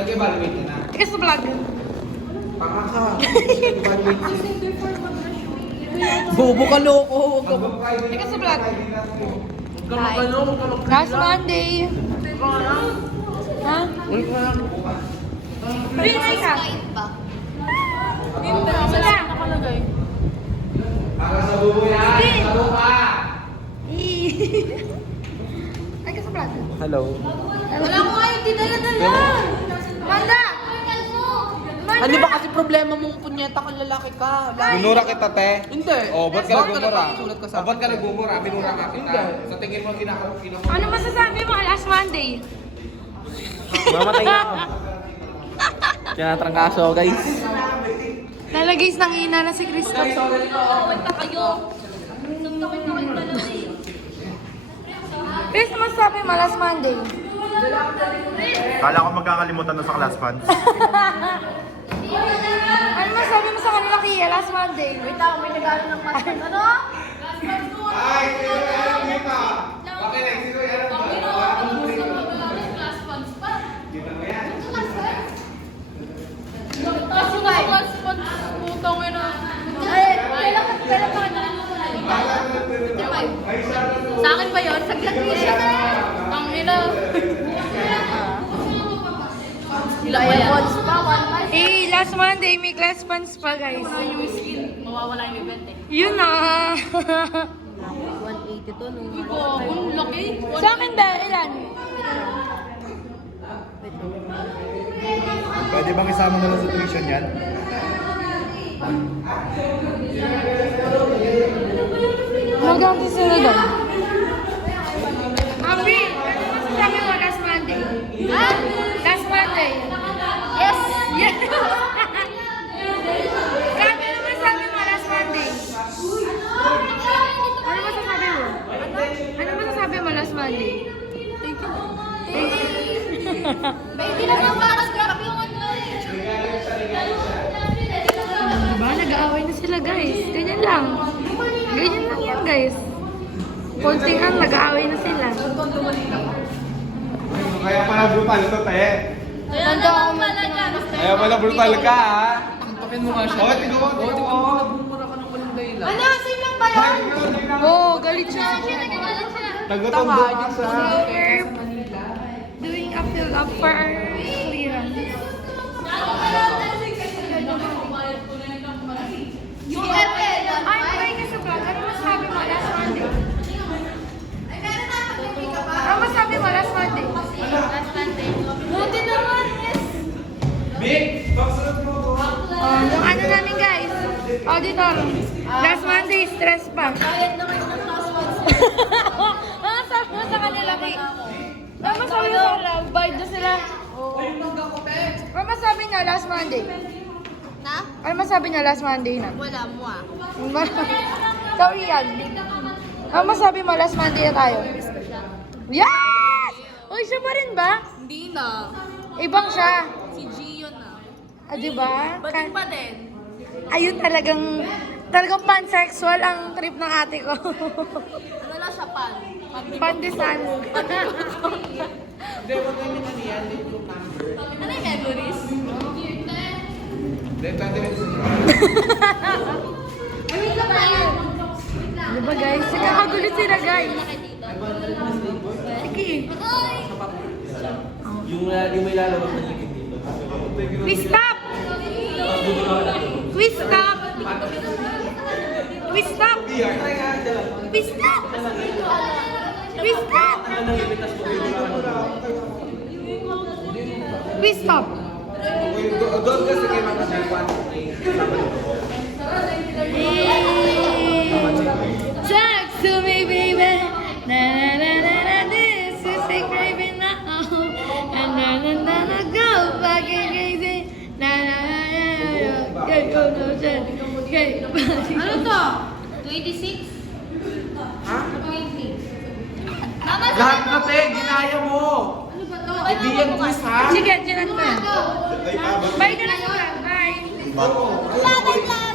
Nag-evaluate ka na. Ika sa vlog. Baka ka. Nag-evaluate ka. Bobo ka loko. Ika sa vlog. Huwag Last Monday. Ha? Pinay ka. Wala. Baka sa bubo yan. Sa buka. Ay ka sa vlog. Hello. Wala ko kayo, di dala-dala. Manda! Ano ba kasi problema mong punyeta kang lalaki ka? Binura kita, te. Hindi. Oh, ba't ka nagmumura? Sulat ka sa Oh, ba't ka nagmumura? Binura ka kita. Sa tingin mo, Ano masasabi mo last Monday? Mamatay na ako. Tinatrangkaso, guys. Nalagay ng ina na si Christoph. Punta kayo. Nagtawin na kayo talaga eh. Chris, masasabi mo last Monday? Kala ko magkakalimutan na sa class funds. Ano masasabi mo sa kanila Kia last Monday? Wait lang, may nagano ng pastor. Ano? Ay, sino yan dito? Bakit na? Sino yan? Class funds pa. Dito mo yan. Tapos yung class funds, putang ina. Kailan pa kita Sa akin ba yun? Saglit mo siya. Ang ina. Ilang ba yan? Eh, last Monday may class funds pa guys. Yung skin, mawawala yung event eh. Yun na. 180 to nung ang laki. Sa akin ba? Ilan? Pwede bang isama na lang sa tuition yan? Hanggang sino doon? Abi, ano masasabi mo last Monday? Ha? Last Monday? Yes! Yes! Grabe, ano masasabi mo last Monday? Ano masasabi mo? Ano masasabi mo last Monday? Baby na lang para scrap yung ano eh. Diba? Nag-aaway na sila guys. Ganyan lang. Ganyan lang yan guys. Konting ang nag-aaway na sila. Kaya pala brutal ito, te. Kaya naman pala dyan. Kaya pala brutal ka, ha? Takin mo nga siya. Oh, tignan mo, tignan mo. Nagmumura ka ng walang dahilan. Ano? Sino lang ba yun? Oo, oh, galit siya. Nagagalit siya. Tagutondo ka sa... So, we're doing a fill up for our clearance. Yung airhead. Ay, try ka sa vlog. Ano masabi mo last Monday? Ano masabi mo last Monday? Last Monday. Buti naman, yes. Big! Baksunod mo ko. Oh, yung ano namin guys, auditor. Last Monday, stress pa. Kahit na kayo ng class funds. Ano masabi mo sa kanila, Ki? Ano masabi mo sa kanila? Vibe na sila. Ano masabi niya last Monday? Na? Ano masabi niya last Monday na? Wala mo ah. Sorry yan. Ano masabi mo last Monday na tayo? Yes! Uy, siya pa rin ba? Hindi na. Ibang siya. Si G yun ah. Ah, diba? Bating pa din. Ayun talagang pansexual ang trip ng ate ko. Ano lang siya pan? Pandesan. Hindi, wag na yung ano yan, yung number. Ano yung memories? Hindi, 20 minutes. Ay, wait lang tayo. Diba guys? Nagkakagulit sila guys. Sige. Yung may lalabas na ligid dito. Please stop! Please stop! Please stop! Please stop! Please stop! Please stop! Doon kasi kayo mag-1. Talk to me, baby. Na na na na na. This is a craving now. And na na na na go back and crazy. Na na na na. Get go no shit. Get. Ano to? 26? Ha? 20. Tama sa Lahat na, te! Ginaya mo! Ano ba to? Hindi yan quiz, ha? Sige, tinan ko yan. Bye na lang. Bye. Laban lang!